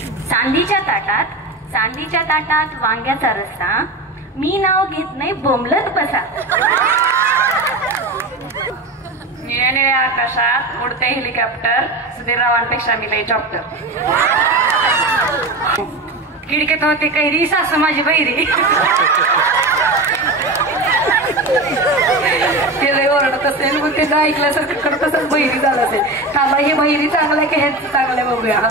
चांदीच्या ताटात वांग्याचा रस्सा, मी नाव घेत नाही बोंबलत बसा. निळ्या आकाशात उडते हेलिकॉप्टर, सुधीररावांपेक्षा मी लई चॉप्टर. खिडकीत होते कैरी, सासू माझी बैरी. ते लई ओरडत असेल, मग ते ऐकल्यासारखं करत असेल, बहिरी झालं असेल. थांबा, हे बहिरी चांगलं आहे की ह्याचं चांगलं आहे बघूया.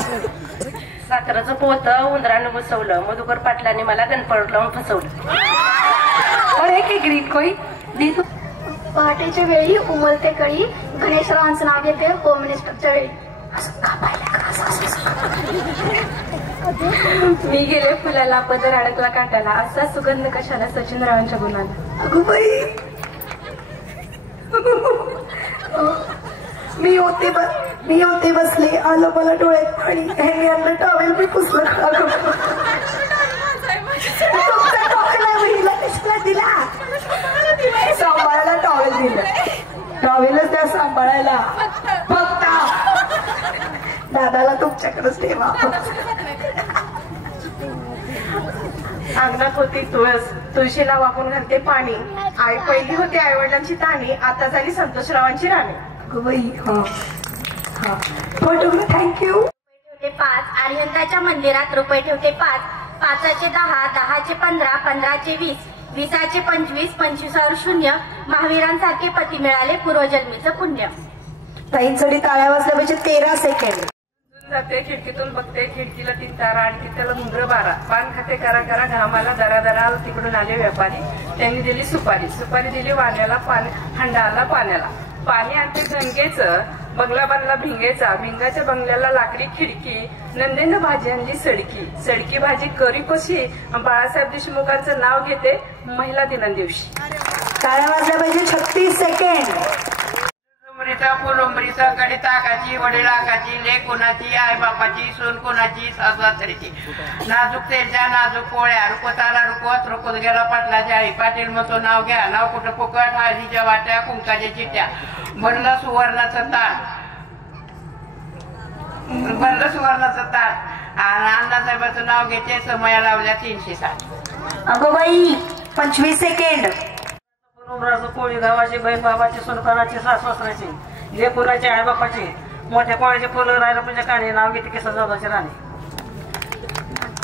साखरेचं पोत उंदरानं घुसवलं, मधुकर पाटलाने मला गणपत लावून फसवलं. अरे की ग्रीन कोई पहाटेच्या वेळी उमलते कळी, गणेशरावांचं नाव घेते होम मिनिस्टरच्या वेळी. मी गेले फुलाला, पदर अडकला काटाला, असा सुगंध कशाला सचिनरावांच्या गुणाला. अगो बाई, मी होते बसले, आलं मला डोळ्यात पाणी, ह्यांनी आणलं टॉवेल, मी पुसलं. दिला सांभाळायला टॉवेल दिलं, टॉवेलच त्या सांभाळायला. फक्त दादाला तुमच्याकडेच ठेवा. अंगणात होती तुळस, तुळशीला वाकून घालते पाणी. आई पहिली होती आईवडिलांची ताणी, आता झाली संतोषरावांची राणी. थँक्यू. ठेवते 5, आर्यंताच्या मंदिरात रुपये ठेवते 5, 5चे 10, 10चे 15, 15चे 20, 20चे 25, 25वर 0. महावीरांसारखे पती मिळाले, पूर्वजन्मीचं पुण्य. ताईंसाठी टाळ्या वाजल्या पाहिजे. 13 सेकंड. जाते खिडकीतून बघते, खिडकीला 3 तारा आणि त्याला मुंग्र 12. पान खाते करा करा घामाला दरा दरा. तिकडून आले व्यापारी, त्यांनी दिली सुपारी, सुपारी दिली वाण्याला, हंडाला पाण्याला. पाणी आणते गंगेचं, बंगला बांधला भिंगेचा, भिंगाच्या बंगल्याला लाकडी खिडकी. नंदेनं भाजी आणली सडकी, सडकी भाजी करी कशी. बाळासाहेब देशमुखांचं नाव घेते महिला दिनांदिवशी. टाळ्या वाजल्या पाहिजे. 36 सेकंड. फुलंबरीचा कडे ताकाची, वडिलाकाची, लेक कोणाची, आई बापाची, सोन कोणाची, सासू-सासऱ्याची. नाजूक तेलच्या नाजूक पोळ्या, रुकत आला रुकत गेला पाटलाची आई. पाटील मग नाव घ्या, नाव कुठं फुकट, हळदीच्या वाट्या, कुंकाच्या चिट्ट्या. बनलं सुवर्णाचं ताट, आणि अण्णासाहेबाचं नाव घेते, समया लावल्या 360. अगो बाई, 25 सेकंड. पोळी गावाची, बहीण बाबाची, सोनकाराची, सासू-सासऱ्याची, लेकुराची, आई बापाची. मोठ्या कोणाचे फुलं राहिलं म्हणजे काढे, नाव घेते केस जादाची राणी.